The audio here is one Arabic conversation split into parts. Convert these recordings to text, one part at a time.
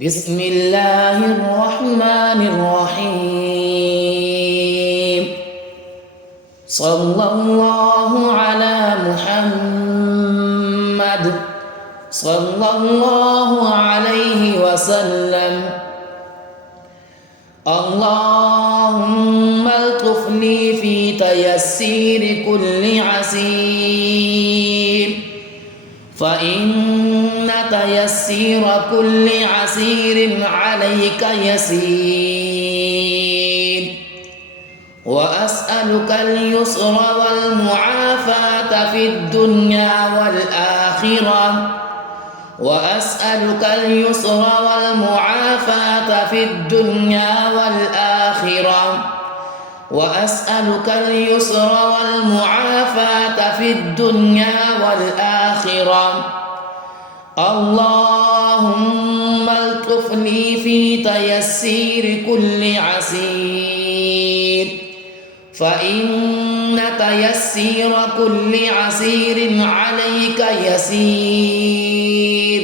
بسم الله الرحمن الرحيم. صلى الله على محمد صلى الله عليه وسلم. اللهم الطف لي في تيسير كل عسير، فإن تيسير كل عسير عليك يسير، وأسألك اليسر والمعافاة في الدنيا والآخرة، وأسألك اليسر والمعافاة في الدنيا والآخرة، وأسألك اليسر والمعافاة في الدنيا والآخرة. اللهم الطف لي في تيسير كل عسير، فإن تيسير كل عسير عليك يسير،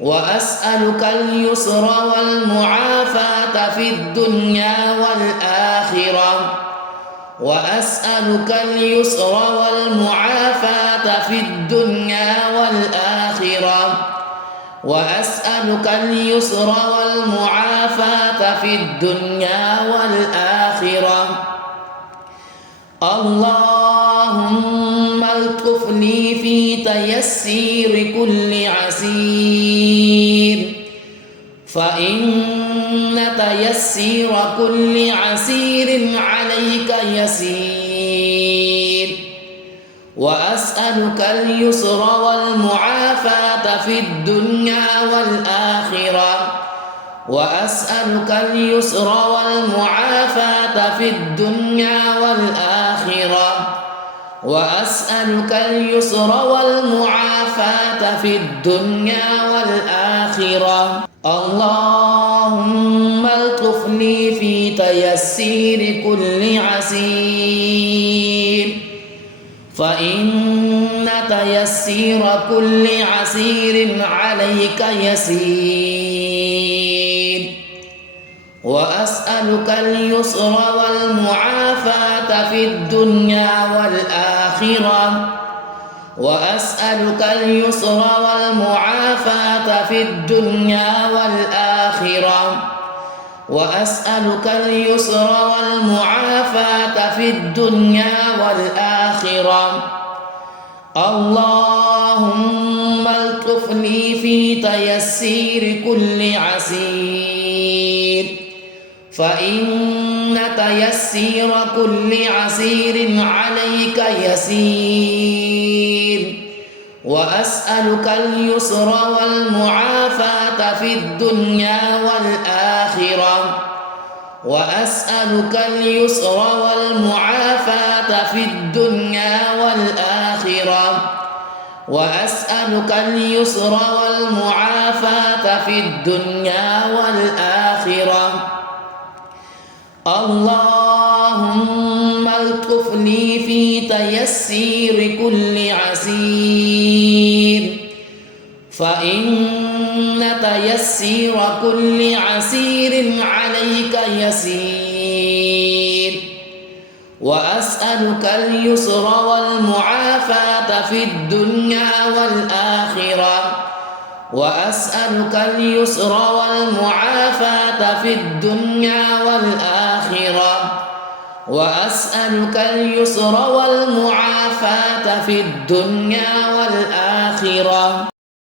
وأسألك اليسر والمعافاة في الدنيا والآخرة، وأسألك اليسر والمعافاة في الدنيا والآخرة، وأسألك اليسر والمعافاة في الدنيا والآخرة. اللهم الطف لي في تيسير كل عسير، فإن تيسير كل عسير عليك يسير، وأسألك اليسر والمعافاة في الدنيا والآخرة، وأسألك اليسر والمعافاة في الدنيا والآخرة، وأسألك اليسر والمعافاة في الدنيا والآخرة. اللهم الطف لي في تيسير كل عسير، فإن تيسير كل عسير عليك يسير، وأسألك اليسر والمعافاة في الدنيا والآخرة، وأسألك اليسر والمعافاة في الدنيا والآخرة، وأسألك اليسر والمعافاة في الدنيا والآخرة. اللهم الطف لي في تيسير كل عسير، فإن تيسير كل عسير عليك يسير، وأسألك اليسر والمعافاة في الدنيا والآخرة، وأسألك اليسر والمعافاة في الدنيا والآخرة، وأسألك اليسر والمعافاة في الدنيا والآخرة. اللهم الطف لي في تيسير كل عسير، فإن تيسير كل عسير عليك يسير، وأسألك اليسر والمعافاة في الدنيا والآخرة، وأسألك اليسر والمعافاة في الدنيا والآخرة، وأسألك اليسر والمعافاة في الدنيا والآخرة.